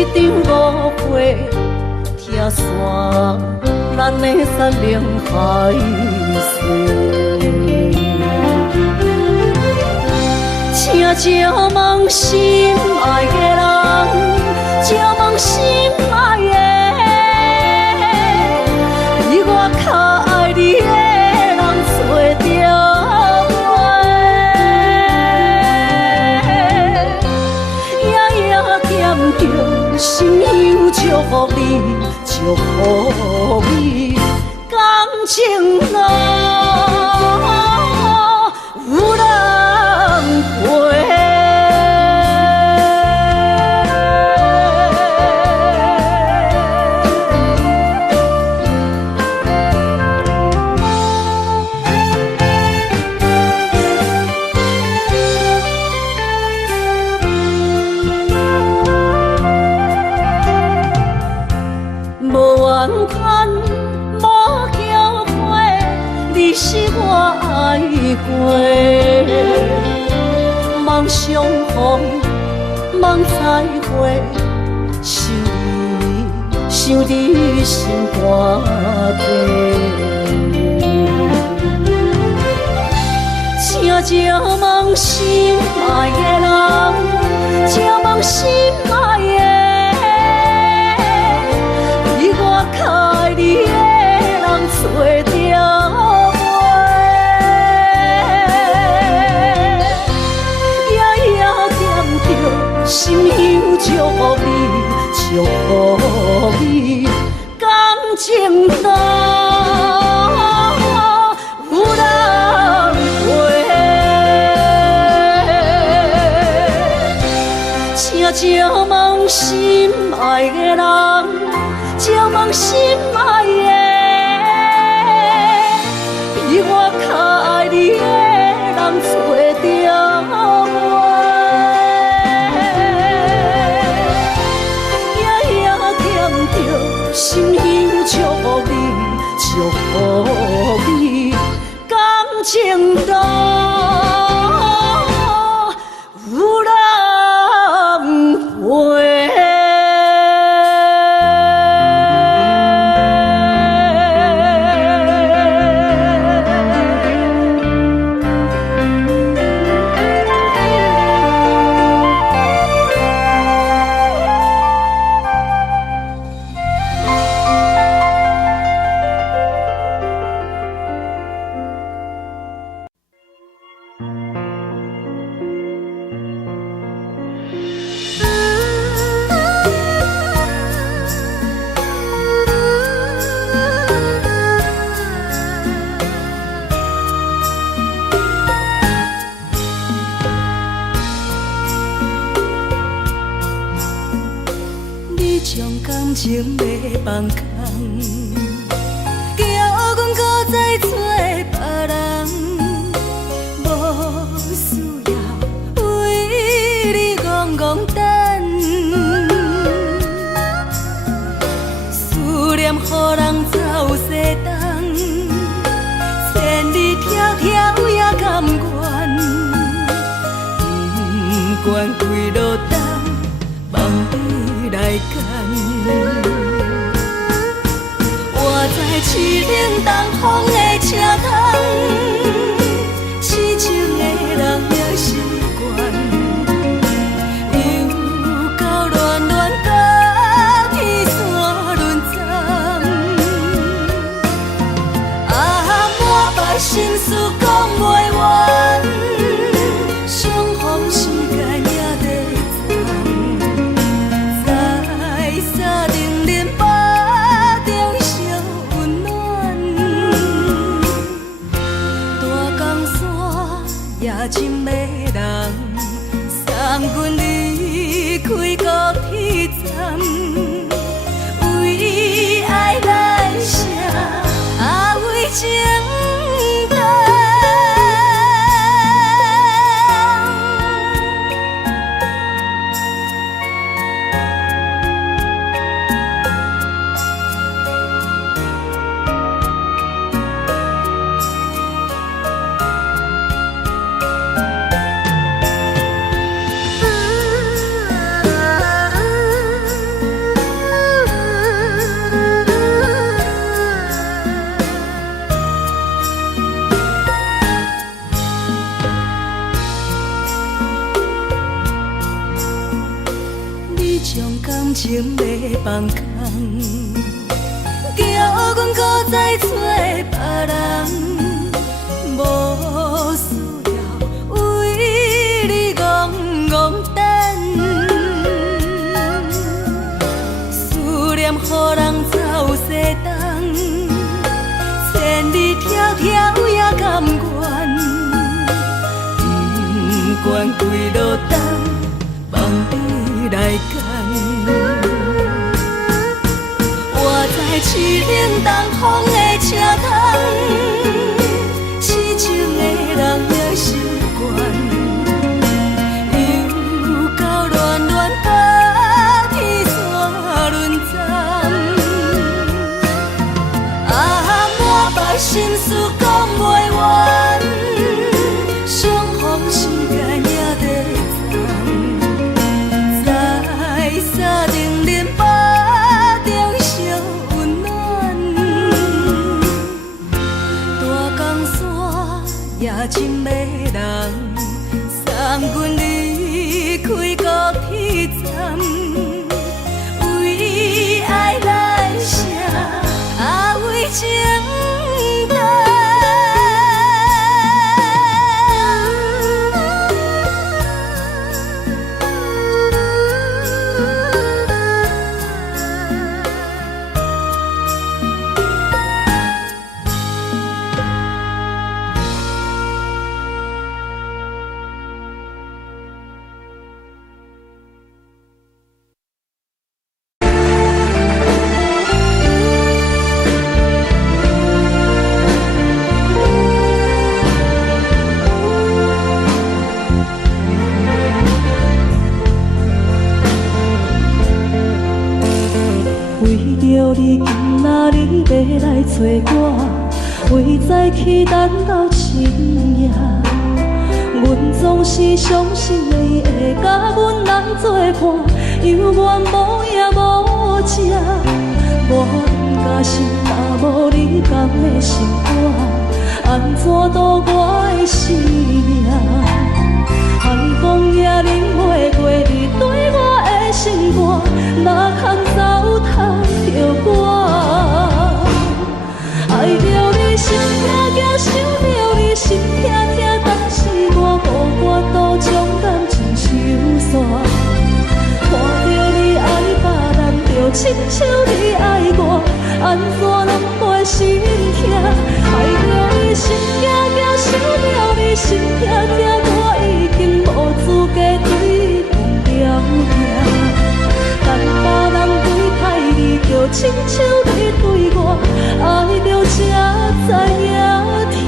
一场误会，拆散咱的山盟海誓。请借问心爱的人，借问心爱的，比我较爱你的人找着我。夜夜惦着心乡，祝福你，祝福你，感情路有人陪。你是我爱过，梦相逢，梦再会，想你心肝底。请借问心爱的人，借问心爱的，比我较爱你的人找着。心乡祝福你，祝福你，感情路有人陪。请借问心爱的人，借问心爱的，比我较爱你的人找着我。心乡祝福你，祝福你，感情路有人陪。感情要放空，叫阮搁再找别人，无需要为你戆戆等。思念予人走西东，千里迢迢也甘愿，不管几落冬，望你来干。我在市顶东风的车窗，痴情的人也习惯，又到恋恋甲天山沦陷。满腹心事讲袂完，相逢时间也在藏，在沙定林巴中烧温暖。伤感情要放空，叫阮搁再找别人，无需要为你戆戆等，思念予人走西东，千里迢迢也甘愿，不管几落冬，望你来牵。我在凄冷东风的车窗，痴情的人的心肝，又到乱乱把天线轮转。满腹心事讲袂完，双方心间也在藏，在沙定林巴中相温暖。大江山也真迷人，送阮离开高铁站，为爱来写为情。你今仔日要来找我，为在去等到深夜。阮总是相信你会甲阮来作伴，犹原无影无迹。无假心，若无你甘的心肝，安怎度我的生命？寒风也忍袂过你对我的心肝，哪通糟蹋着我？爱着你心痛痛，想着你心痛痛，但是我无法度将感情收煞。看着你爱别人，就亲像你爱我，安怎拢袂心痛？爱着你心惊惊，想着你心痛痛，我已经无资格对讲了听。但别人对待你，就亲像你对我，爱着才知影痛。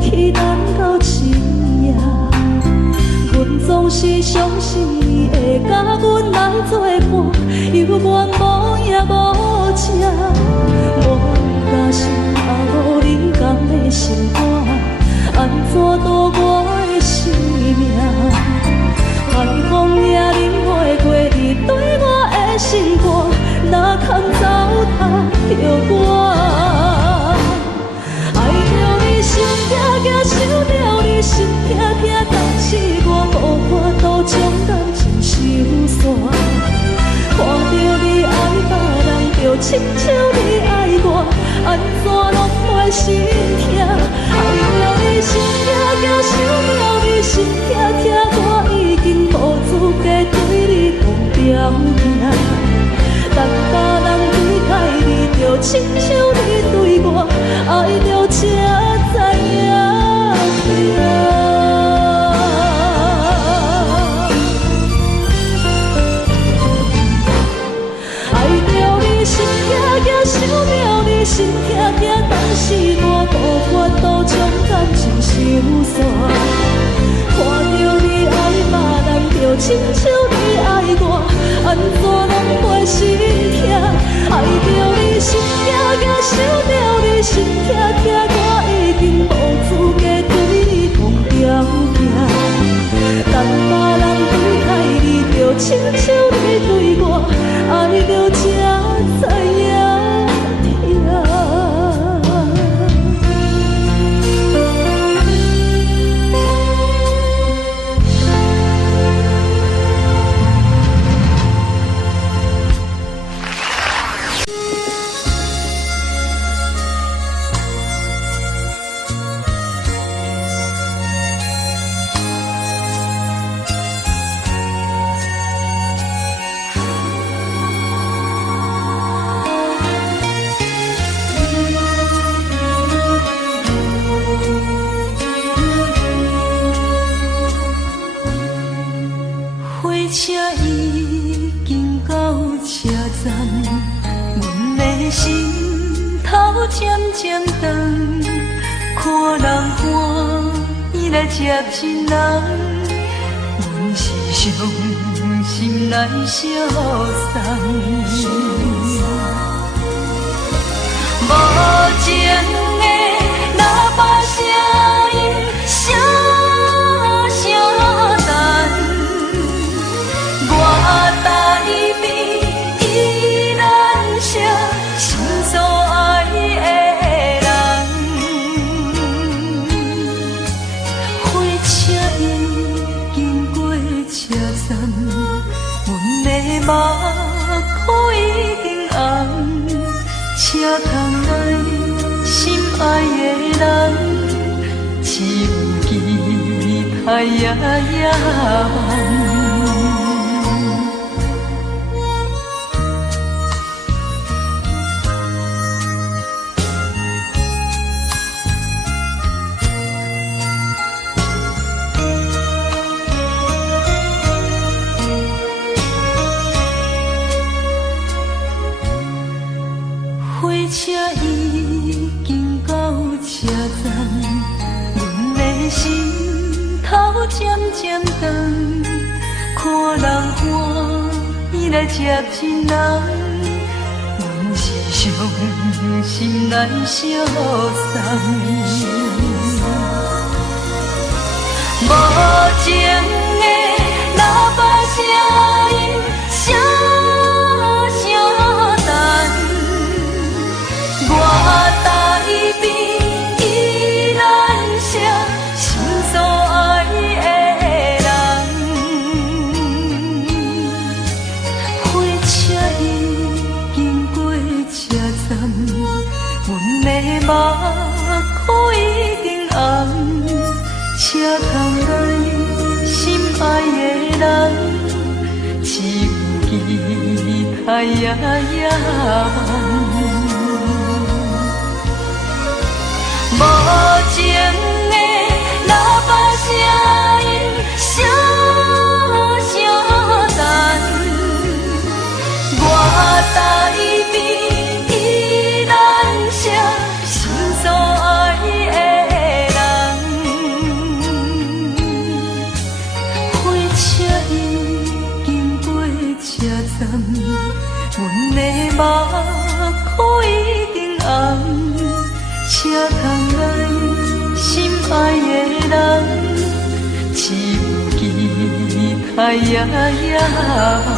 去等到深夜，阮总是相信你会甲阮来作伴，犹原无影无迹。无假心，若无你甘的心肝，安怎度我的生命？寒风也忍袂过你对我的心肝，哪通糟蹋着我？心痛痛，想着你心痛痛，但是我无法度将感情收煞。看着你爱别人，就亲像你爱我，安怎拢袂心痛？爱着你心痛痛，想着你心痛痛，我已经无资格对你讲了听。但别人对待你，就亲像你对我，爱着才知影痛。爱着你心痛痛，想着你心痛痛，但是我线。看着你爱别人，就亲像你爱我，安怎拢袂心痛？爱着你心惊惊，想着你心痛痛，我已经无资格对风条行。等别人对待你，就亲像你对我，爱着才知影痛。车已经到车站，阮的心头渐渐长，看人欢喜来接亲人，阮是伤心来相送。无情的喇叭声音，声声等。我台边依然写心所爱的人，火车已经过车站，阮的目眶已经红，车窗内心爱的人，只有期待夜夜梦。火车已经到车站，阮的心头渐渐长，看人欢喜来接亲人，阮是伤心来相送。无情的喇叭声音，声声等。我台边依然写心所爱的人，火车已经过车站，阮的目眶已经红，车窗内心爱的人，只有期待夜夜梦。无情的喇叭声音，声声等。我台边依然写心所爱的人，火车已经过车站，阮的目眶已经红。车窗内心爱的人，只有期待夜夜梦。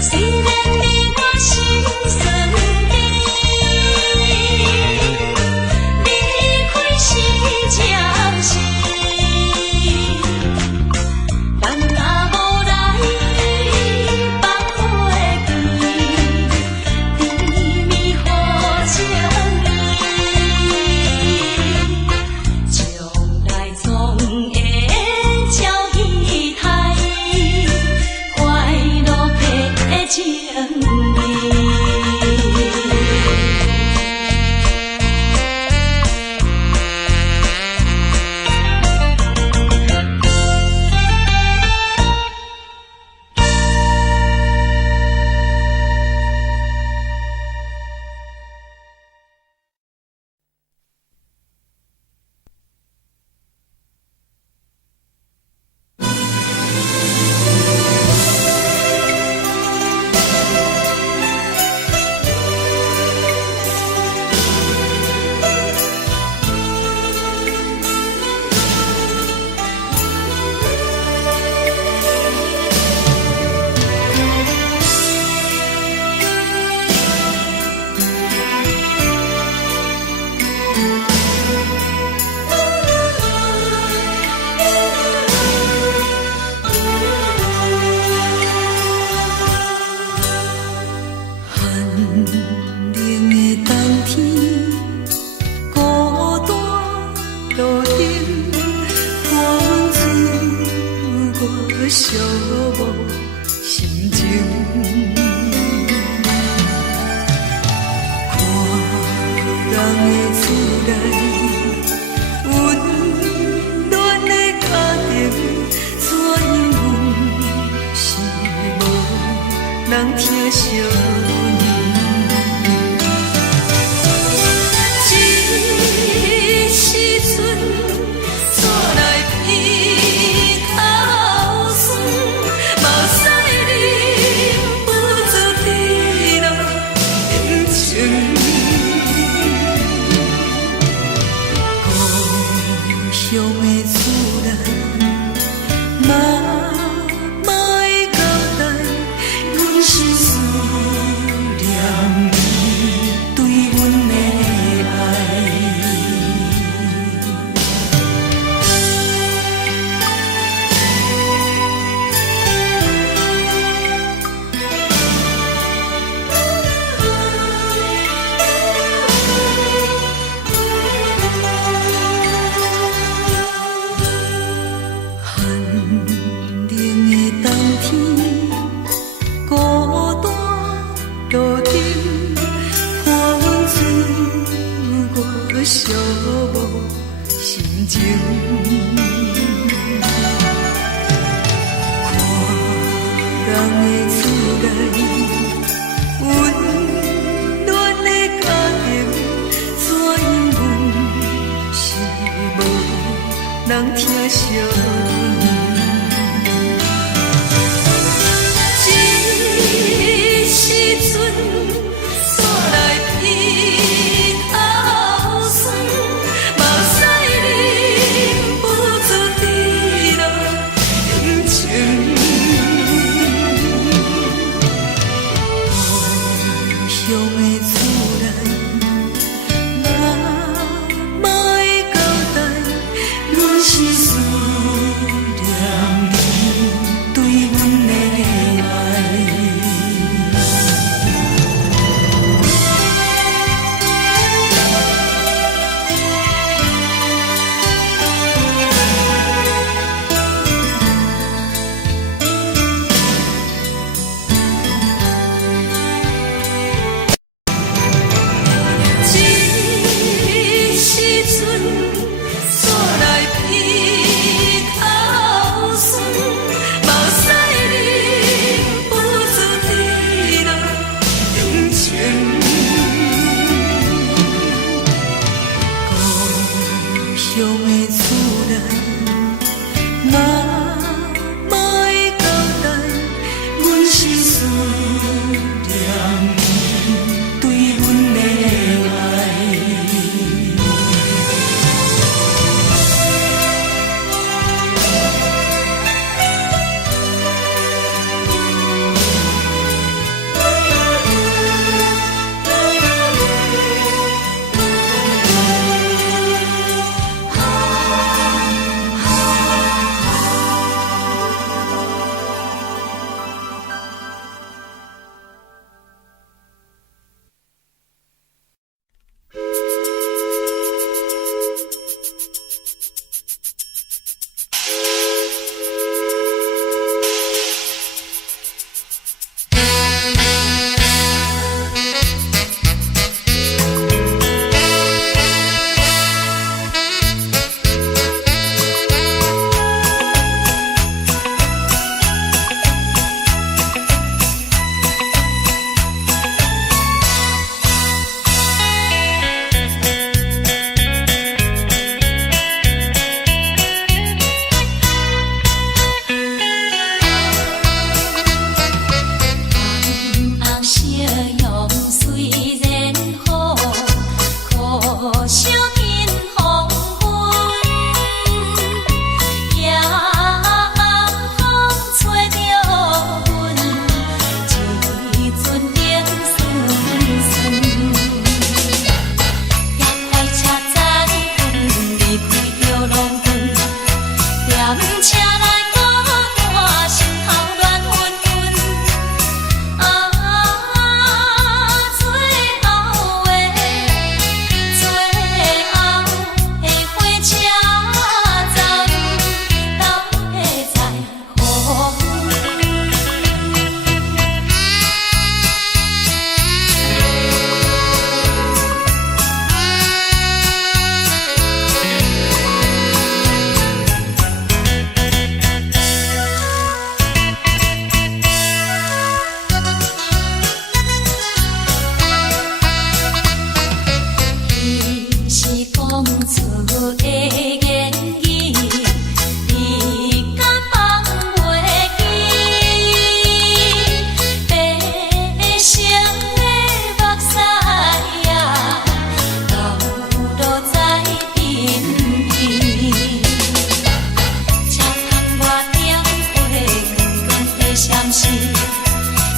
虽然你我心酸离，离开是暂时，但若无来放花开，甜蜜好情意，将来总会照仪态，快乐的情意。寂寞心情，看人的厝内温暖的家庭，怎因阮是无人疼惜？一时阵怎来披头酸，目屎忍不住滴落眼睛。故乡的厝内，妈妈的交代，阮是思念你对阮的爱。寂寞心情，看人的厝内温暖的家庭，怎因阮是无人疼惜？一时阵怎来披头酸？目屎忍不住滴落眼睛。故乡的厝内，妈妈的交代，阮是思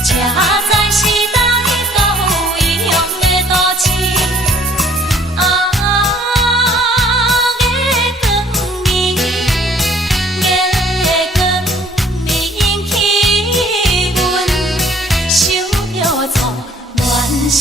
车载时代都有异乡的都市。月光暝，月光暝引起阮想着错恋时。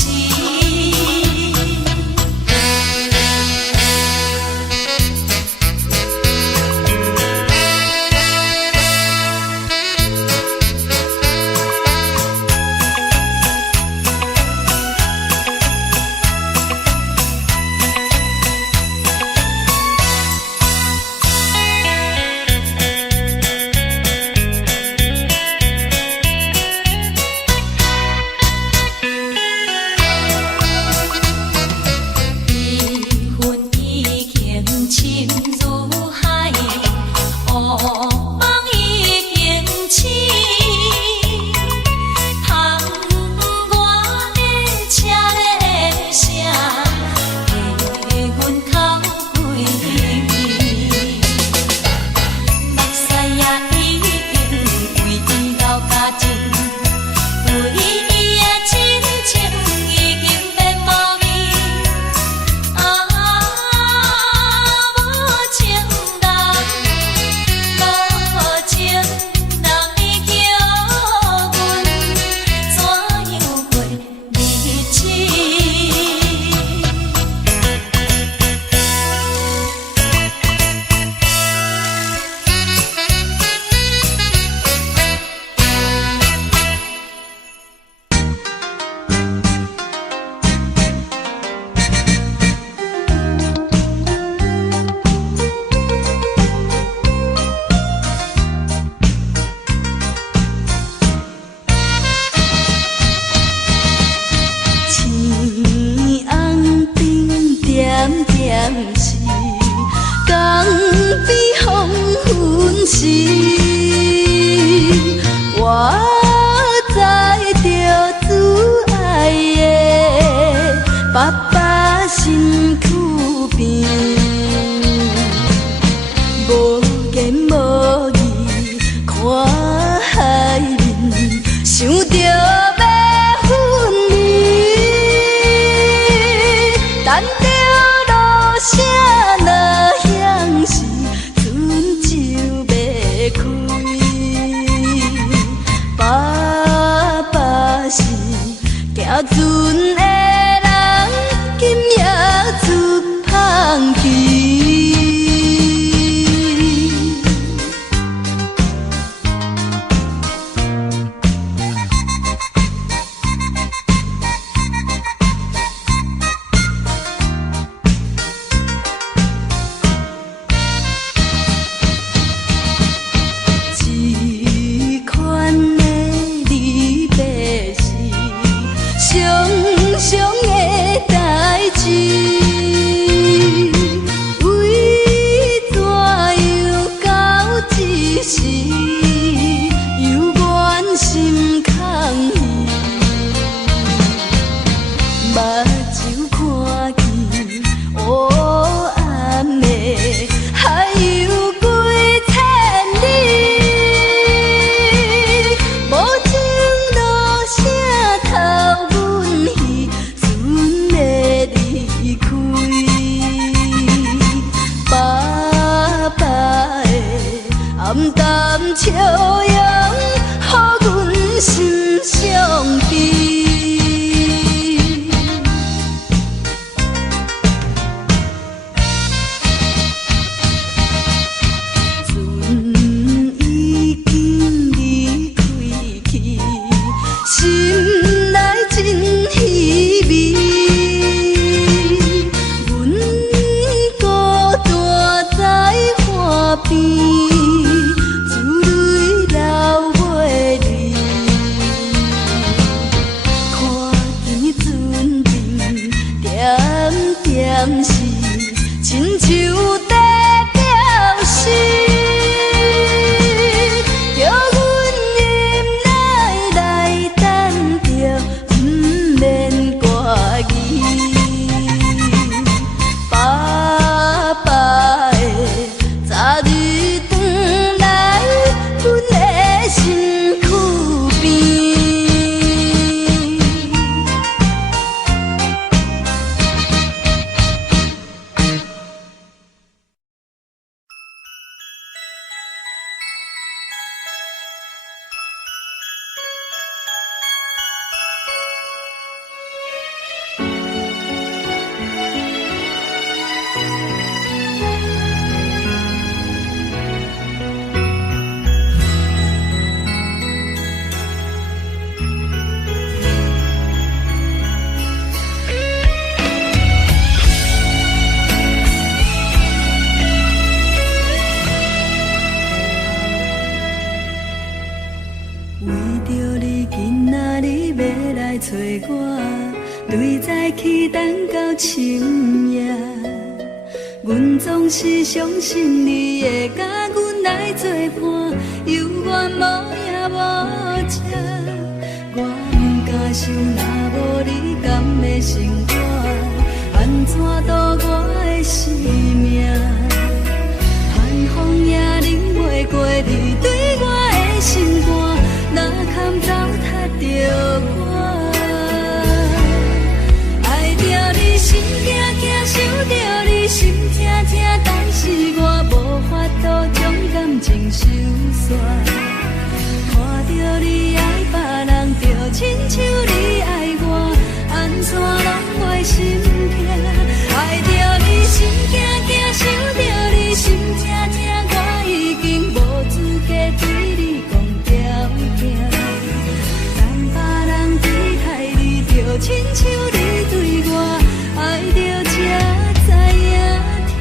来找我，对早起等到深夜。阮总是相信你会甲阮来作伴，犹原无影无迹。我不敢想，若无你甘的生活，安怎度我的生命？寒风也忍袂过你对我的心肝，哪堪糟蹋着我？爱着你心惊惊，想着你心痛痛，但是我无法度将感情收煞。看着你爱别人，就亲像你爱我，安怎拢袂心痛？爱着你心惊惊，想着你心痛痛，我已经无资格对你讲条件。等别人对待你，就亲像你对我，爱着才知影痛。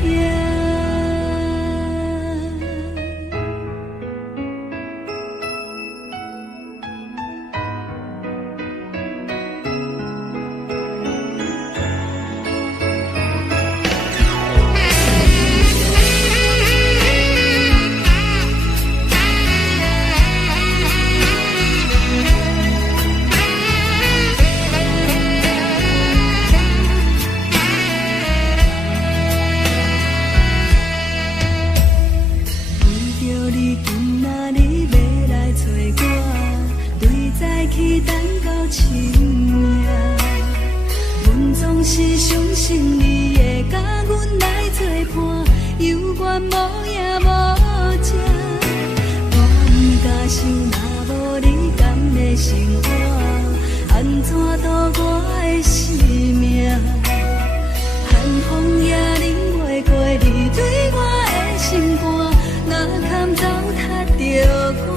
是相信你会甲阮来作伴，犹原无影无迹。我不敢想，若无你甘的生活，安怎度我的生命？寒风也忍袂过你对我的心肝，哪堪糟蹋着我？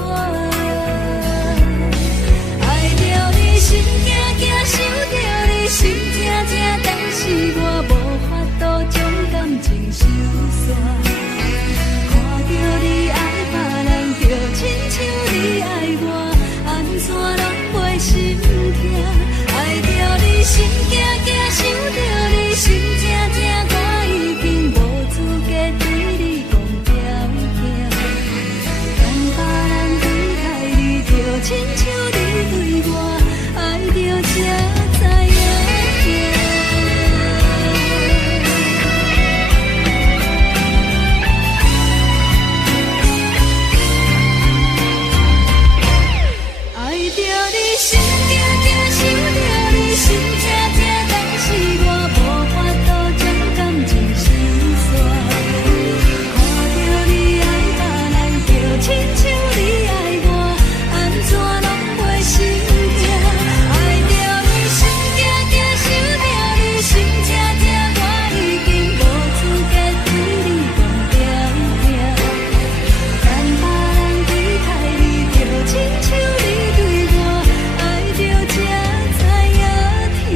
爱着你心惊惊，想着你心痛痛，但是我无法度将感情收煞。看着你爱别人，就亲像你爱我，安怎拢袂心痛？爱着你心惊惊，想着你心痛痛，我已经无资格对你讲条件。等别人对待你，就亲像你对我，爱着才知影痛。爱着你心惊惊，想着你心痛痛，但是我无法度将感情收煞。看着你爱别人，就亲像你爱我，安怎拢袂心痛？爱着你心惊惊，想着你心痛痛，我已经无资格对你讲条件。等别人对待你，就亲像你对我，爱着才知影痛。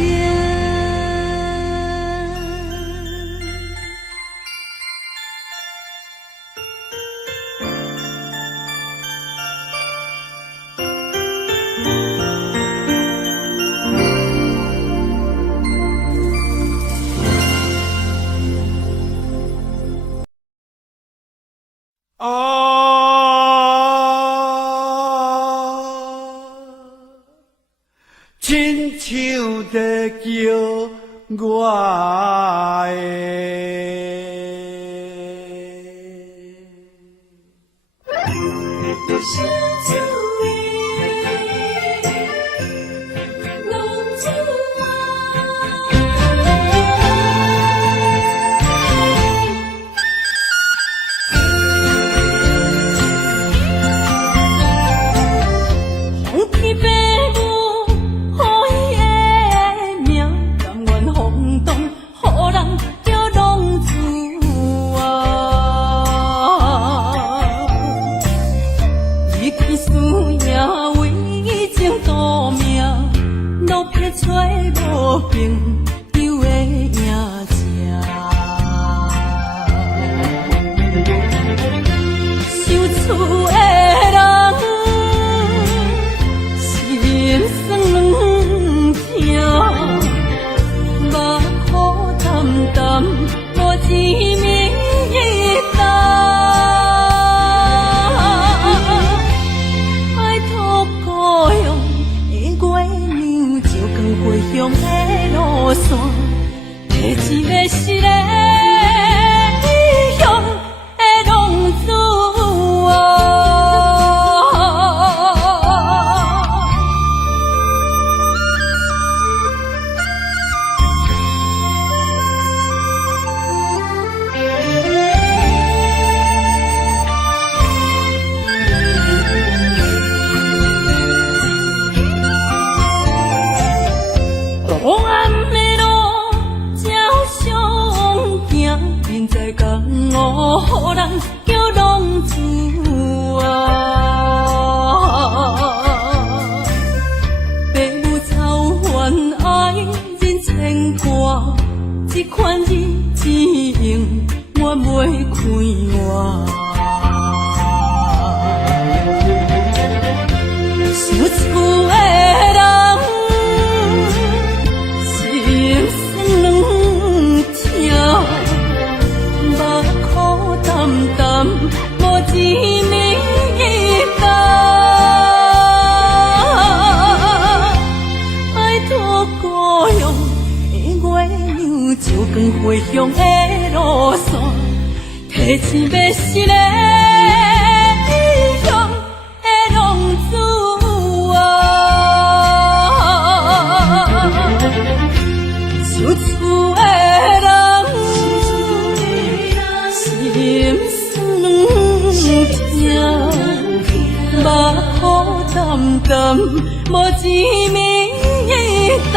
亲像在叫我红天白母，好伊的命，甘愿风动，予人着拢自我。你予人叫浪子啊！父母操烦爱人牵挂，这款日子用我袂开我。想厝的人心酸两条，目苦淡淡无滋味甘。拜托故乡的月亮，照光回乡的路线，提醒要是个异乡的浪子。想厝的人，心酸两条，目苦淡淡，无滋味甘。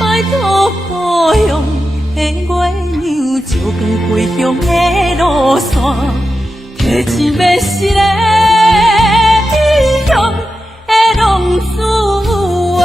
拜托故乡的月亮，照光回乡的路线，提醒要是个异乡的浪子啊！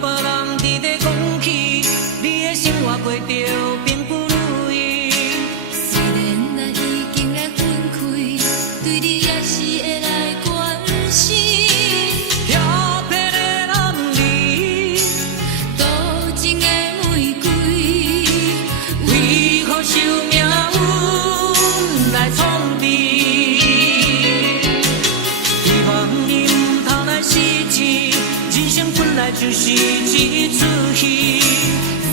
别人伫咧讲起，你的生活过着并不如意。虽然咱已经来分开，对你也是会来关心。漂泊的人儿，多情的玫瑰，为何受命运来创治？希望你唔通来失志，人生本来就是一出戏。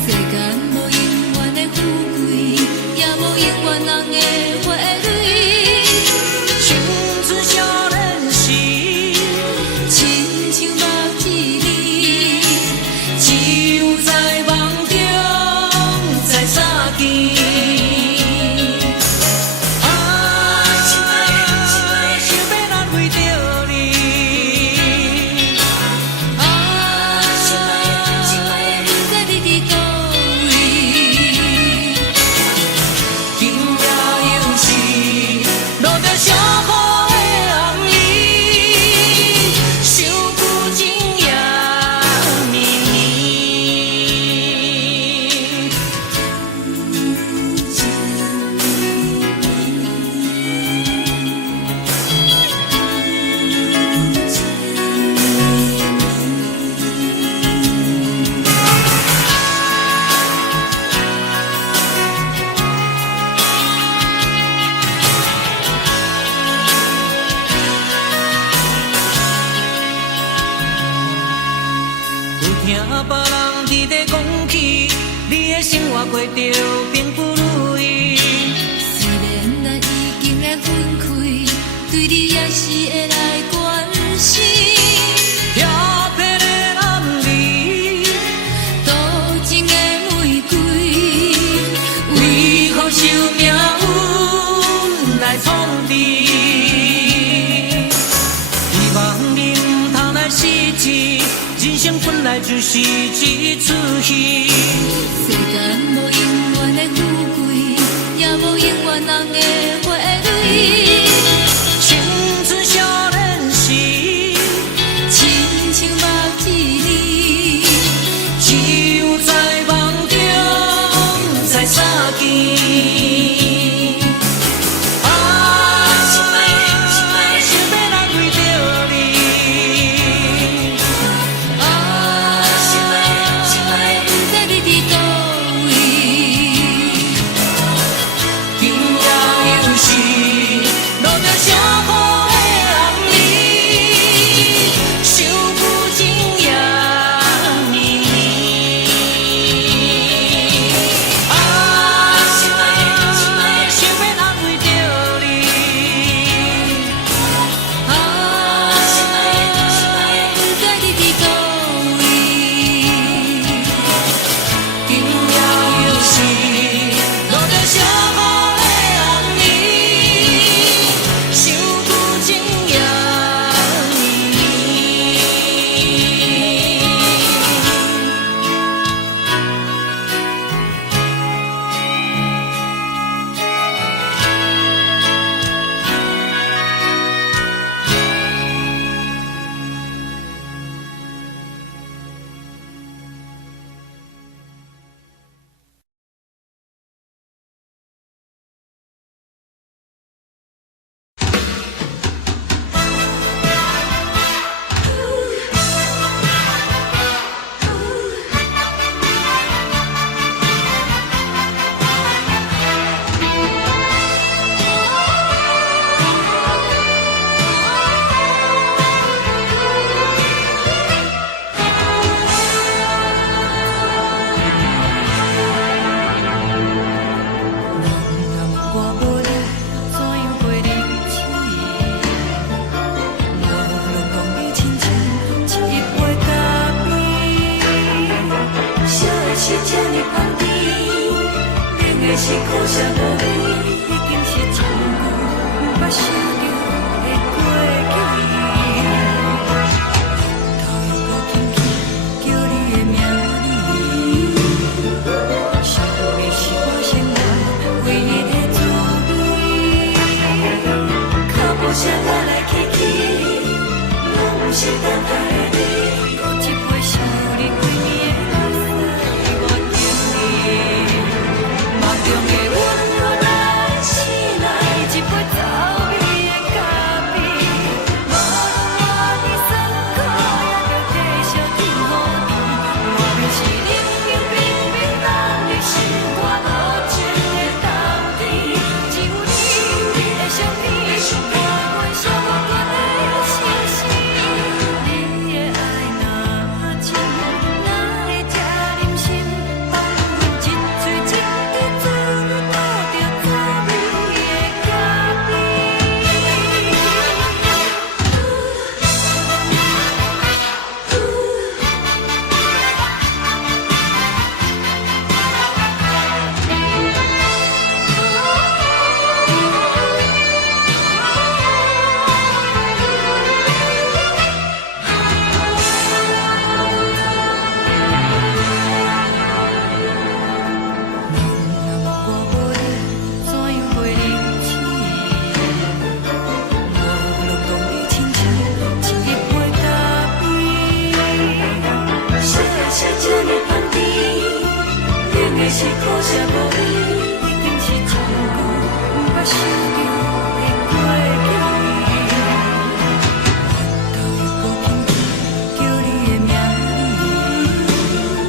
世间无永远的富贵，也无永远人的花蕊。青春少年时，亲像目睭里，只有在梦中才相见。听别人伫咧讲起，你的生活过着并不如意。虽然咱已经来分开，对你也是会来关心。漂泊的人儿，多情的玫瑰，为何受命运来创治？希望你唔通来失志。人生本来就是一出戏，世间无永远的富贵，也无永远人的花蕊。青春少年时，亲像目睭里，只有在梦中才相见。想要来为着香甜，冷的是苦涩无味，已经是一句不捌想着的过去。头又搁轻轻叫你的名字，想的是我生活唯一的滋味。脚步声来来去去，拢不是等待的你，搁一杯想你几暝的目屎，我等你。梦中的阮我来醒来，一杯走味的咖啡，无论我的酸苦，也着继续甜予你。我们是冷冷冰冰人的心肝无情的冬天，只有你的相片，伴阮相关的心事。你的爱若真，哪会这忍心放阮一嘴一滴水，倒着滋味的咖啡。我无你，怎样过日子？无路当你亲像一杯咖啡，小的是这呢香甜，冷的是苦涩无味，已经是一句不捌想着的过去。头又搁轻轻叫你的名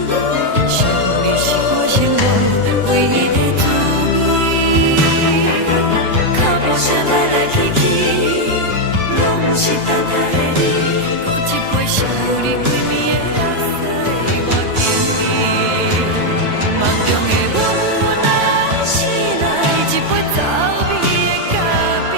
字，想你是我生活唯一的滋味。脚步声来来去去，拢不是等待的你，搁一杯想你几暝的目屎，我等你。梦中的阮我来醒来，一杯走味的咖啡，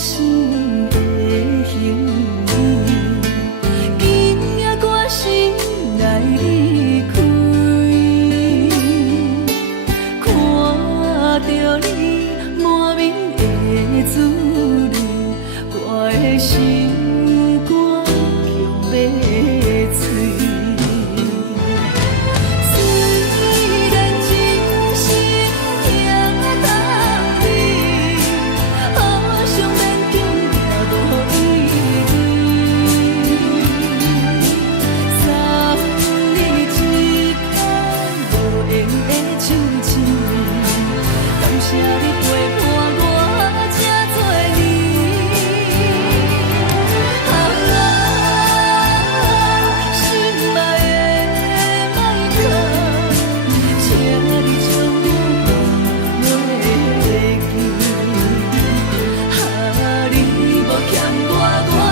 心的行李，今夜我心来离开，看着你满面的滋味，我的心肝强要碎。谢你陪伴我这多年，心爱的莫客，请你将我忘记，你无欠我，我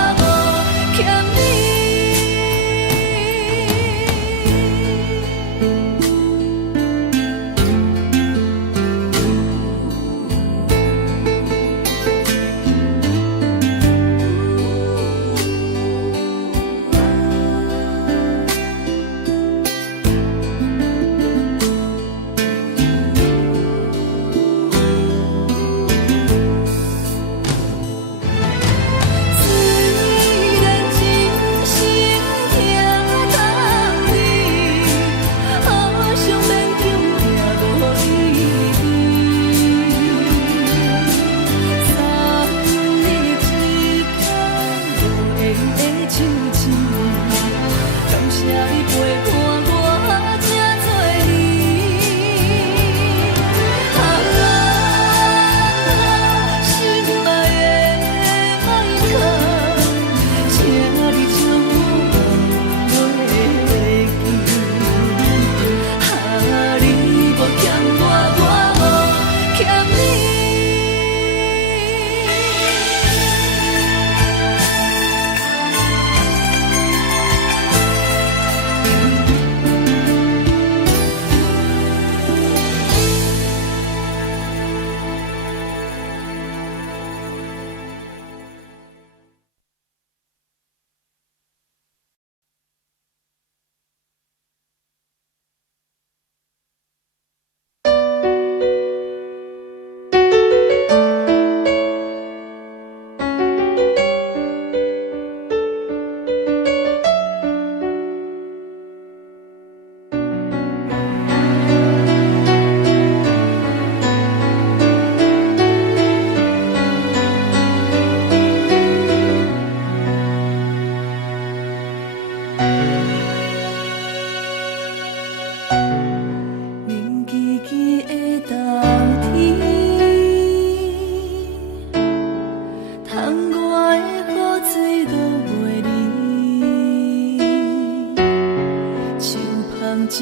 无欠你。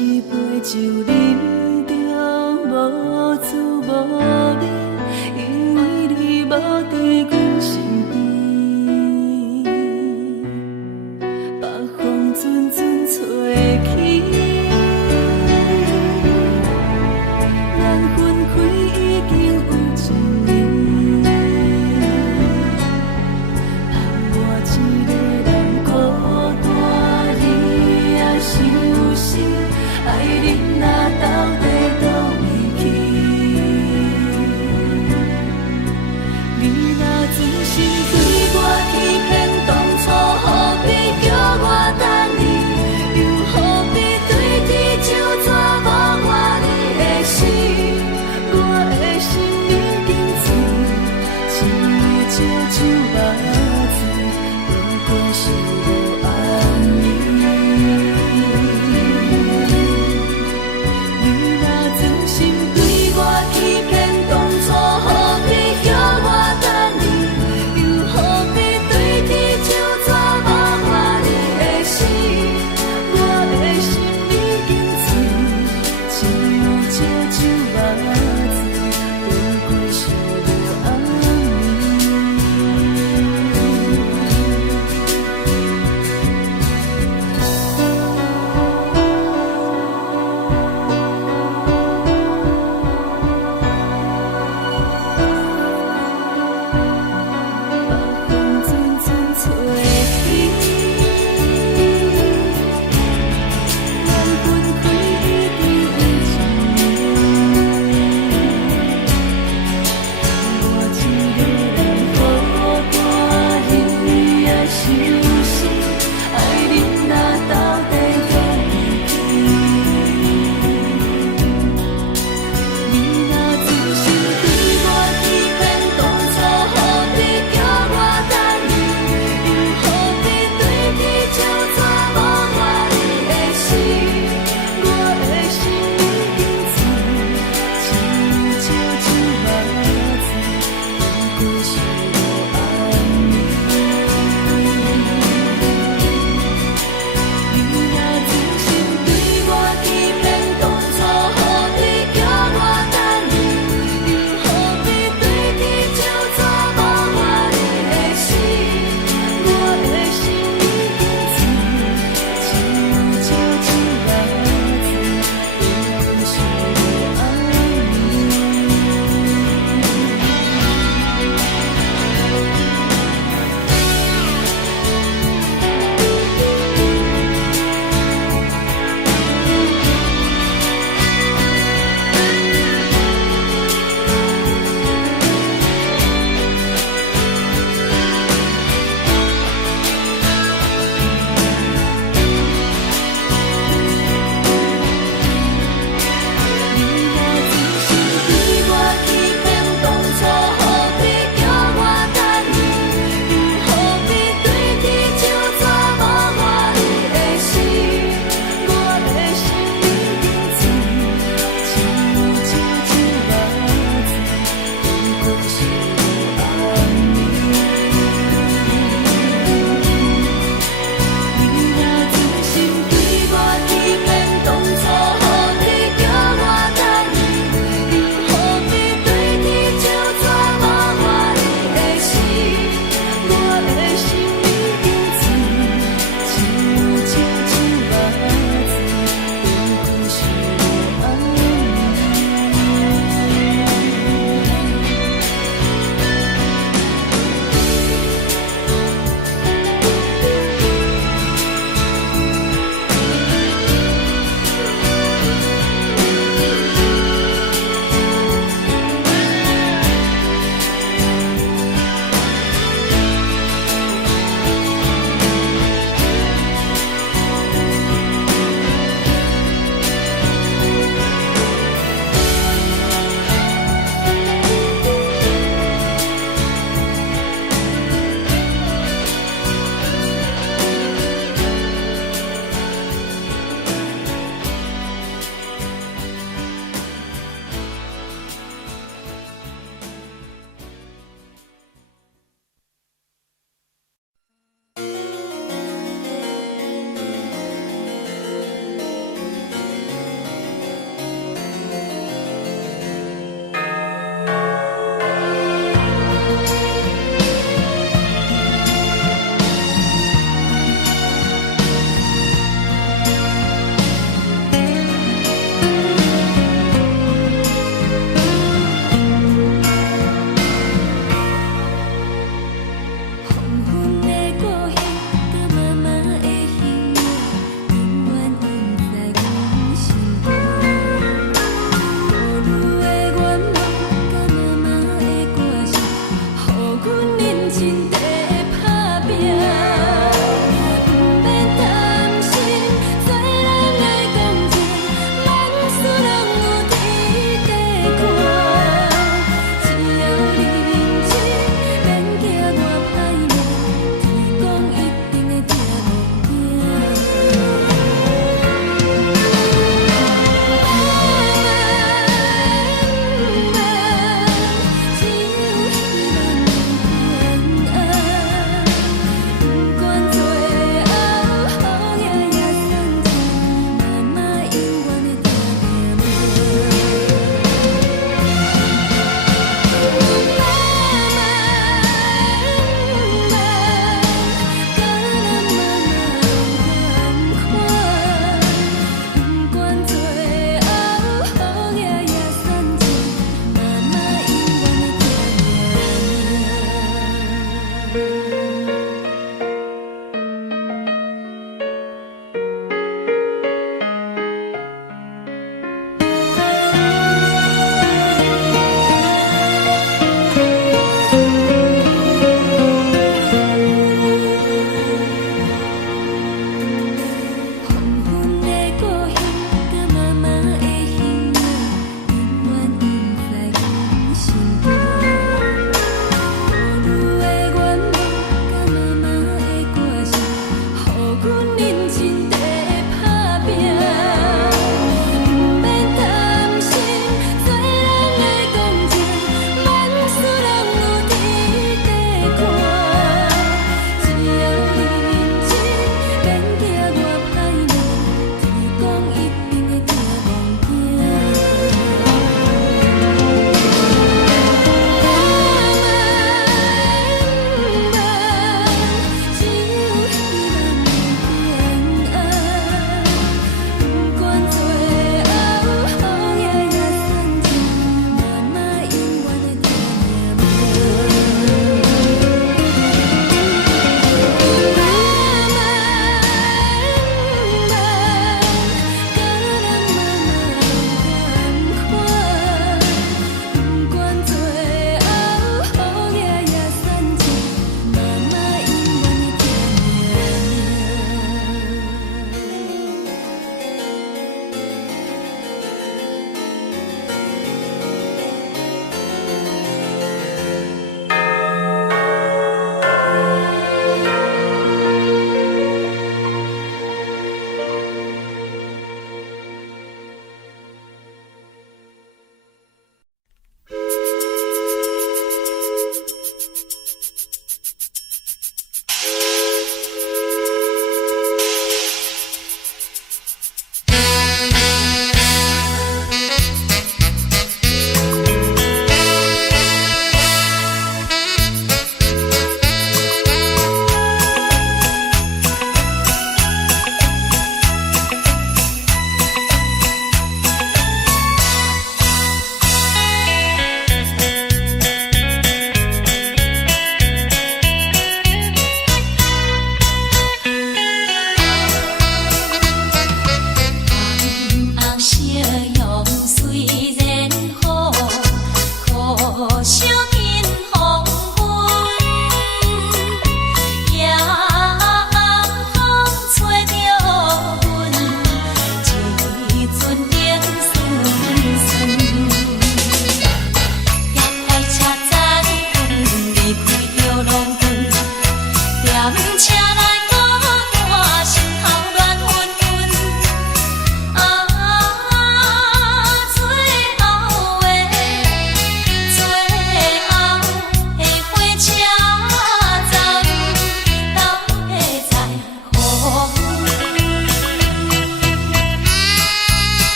一杯酒饮着无滋无味，因为你无伫阮身边，北风阵阵吹起，咱分开已经有一年，盼我一个人孤单，你也伤心。爱你若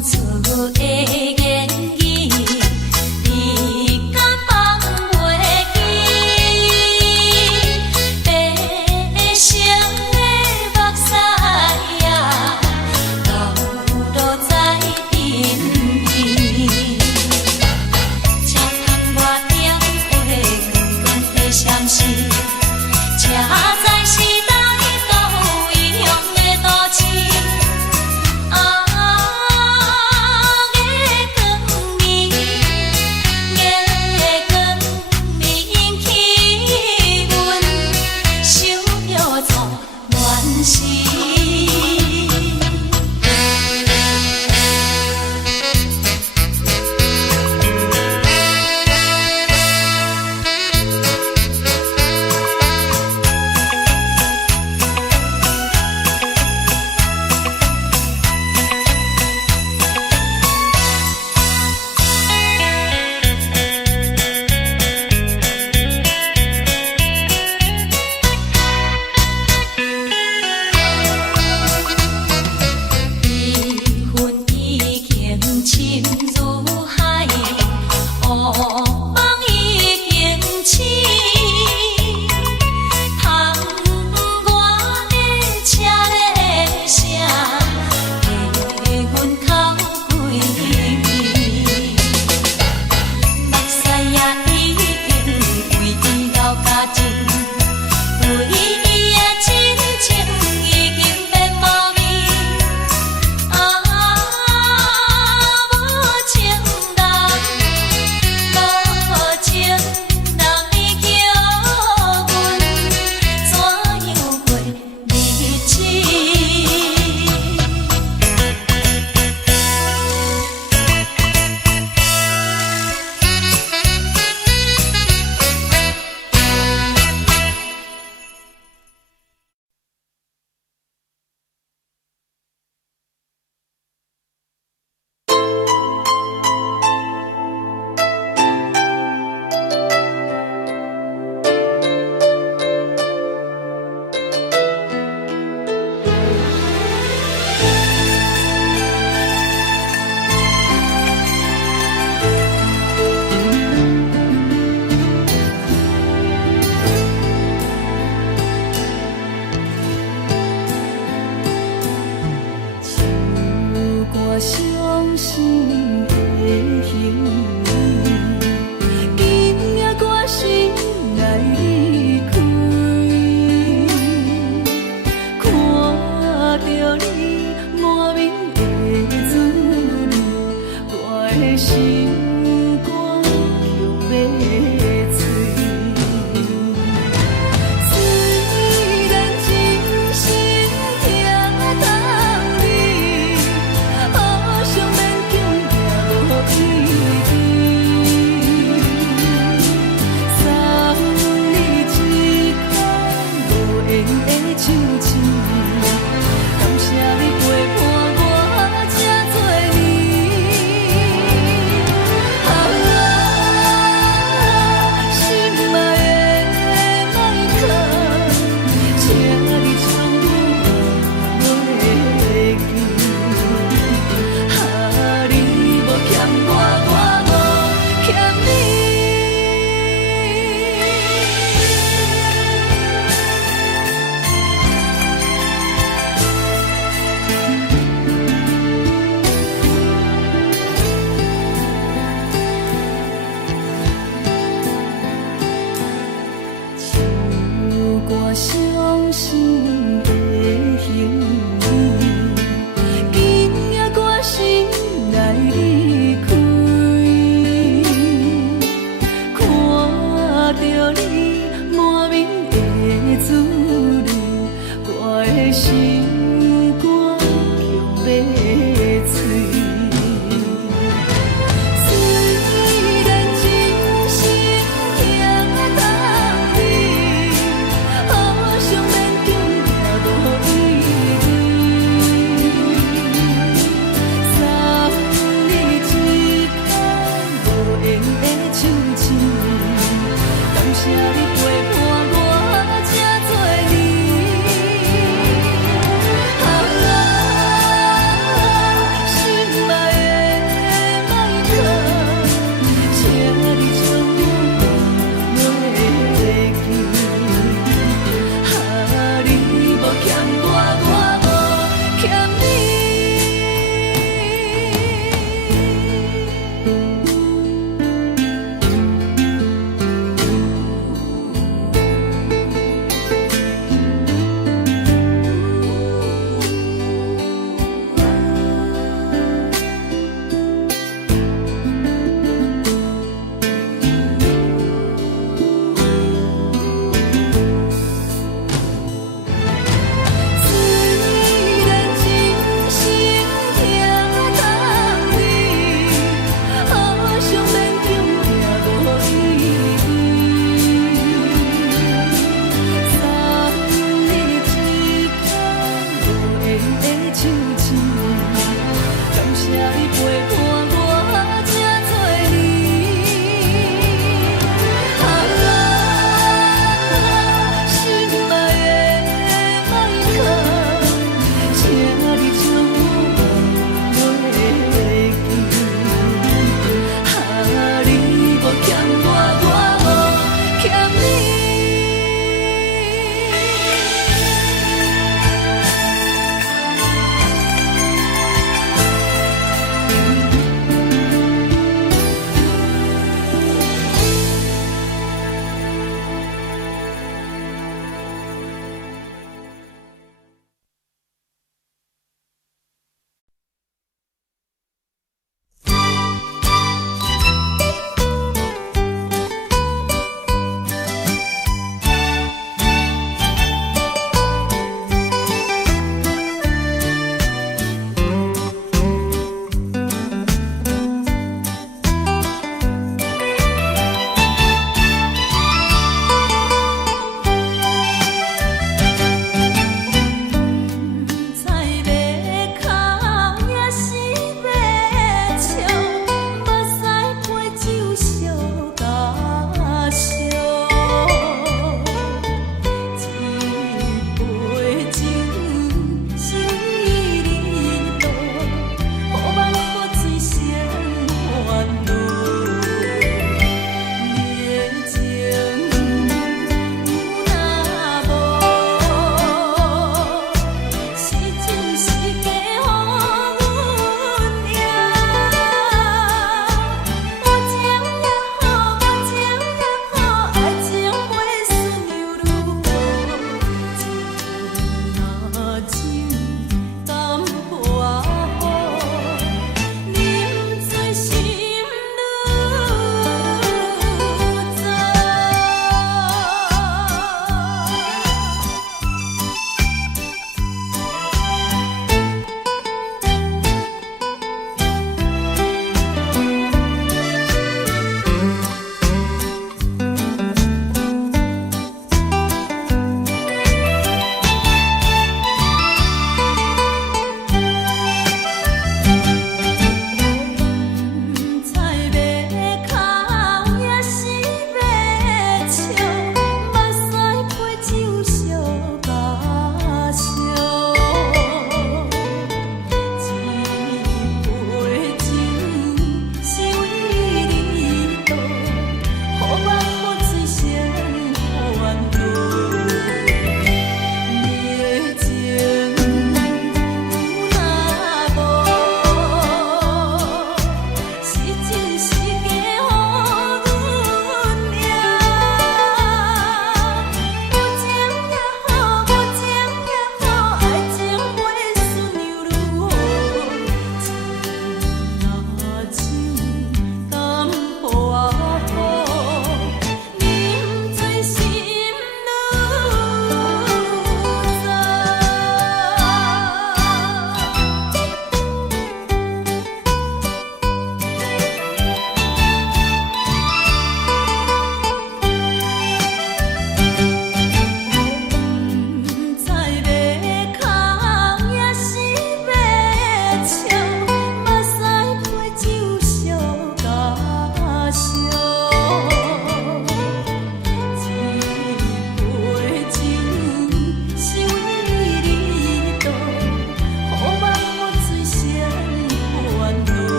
出的言语，你敢放袂记？白成的目屎啊，流落在身边。车窗外点火光光的闪烁，车载时代都异乡的都市。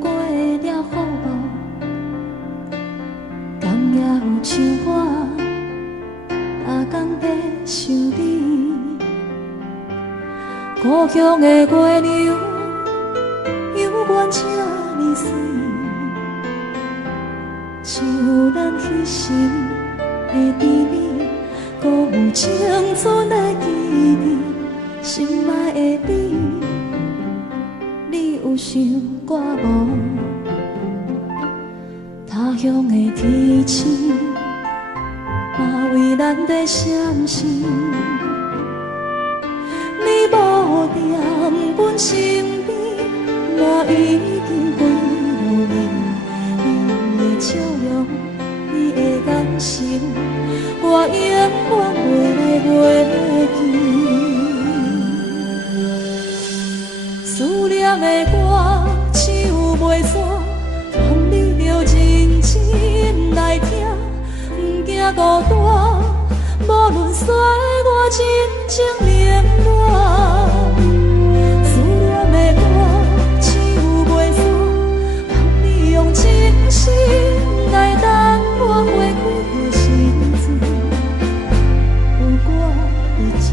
过了风雨，敢也有像我，逐天在想你。故乡的月亮，犹原这呢水，像咱彼时的甜蜜，搁有青春的记忆，心爱的你。你有想我无？他乡的天星，嘛为咱在闪烁。你无踮阮身边，嘛已经几落年。你的笑容，你的眼神，我永远袂来袂记。思念的歌，唱袂煞，望你着认真来听，不惊孤单，无论衰我真情冷暖。思念的歌，唱袂煞，望你用真心来等我花开的时阵，有我在这。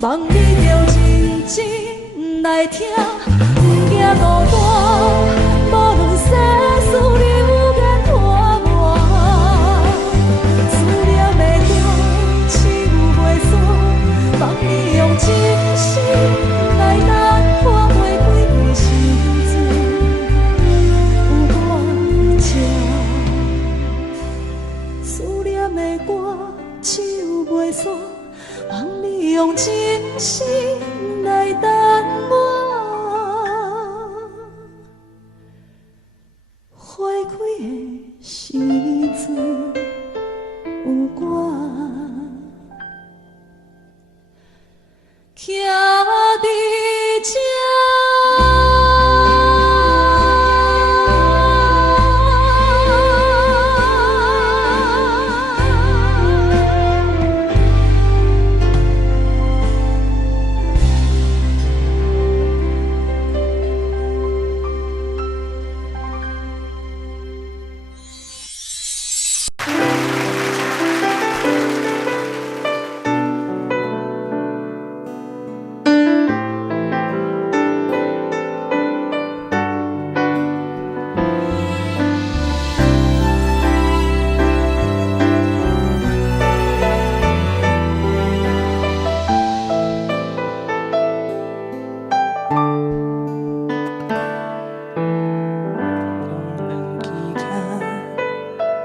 望你着认真来听，不惊孤单，无论世事流言破满。思念的歌唱袂煞，望你用真心来等我花开的时阵，有我在这。思念的歌唱袂煞，望你用真心来等我花开的时阵，有我徛在这。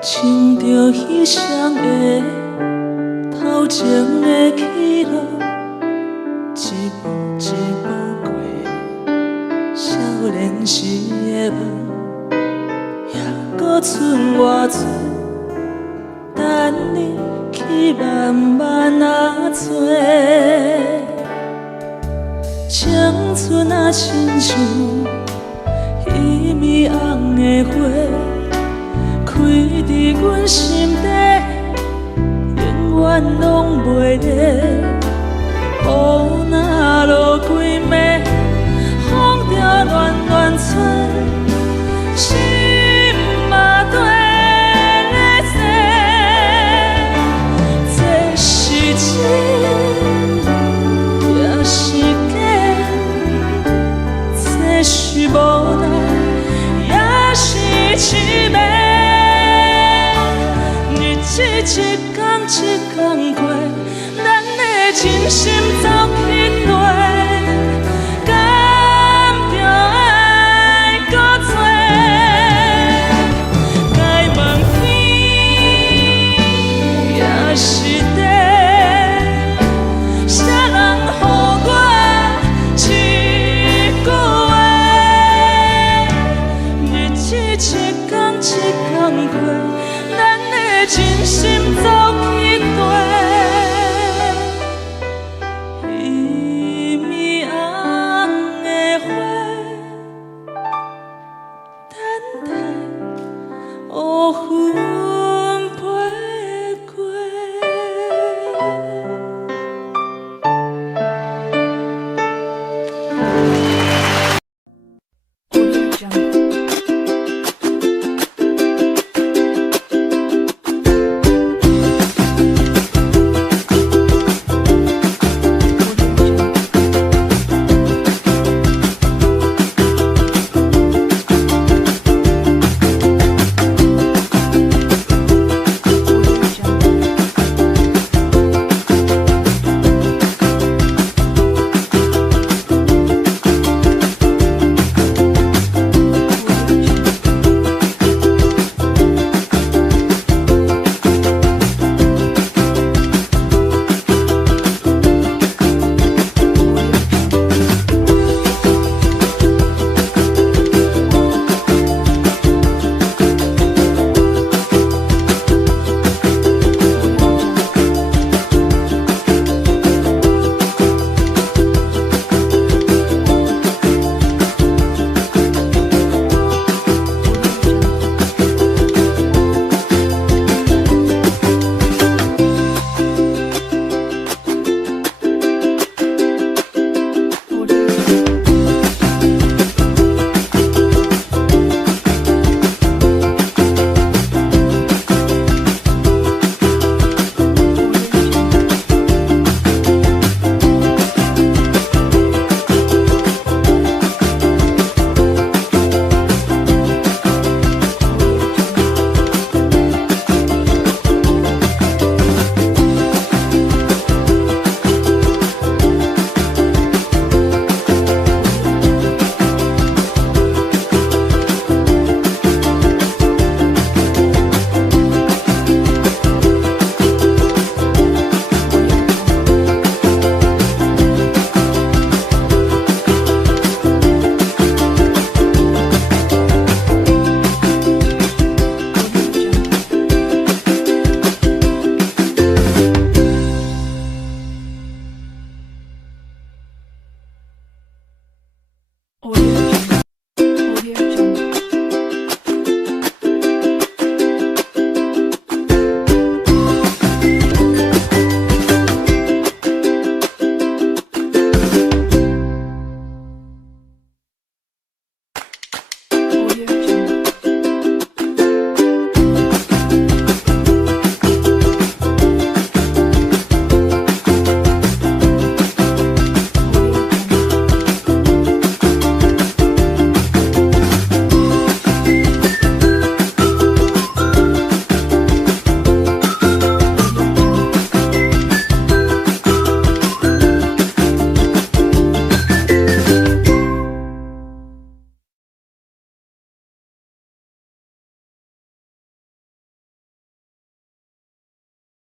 亲着彼双的头前的起落，一步一步过少年时的梦，也搁剩偌多，等你去慢慢啊找。青春啊，亲像伊米红的花，开伫阮心底，永远拢袂离。雨若落几暝，风着乱乱吹，心嘛跟咧洗。这是真，也是假？这是无奈，也是凄美。日子一天一天过，咱的真心早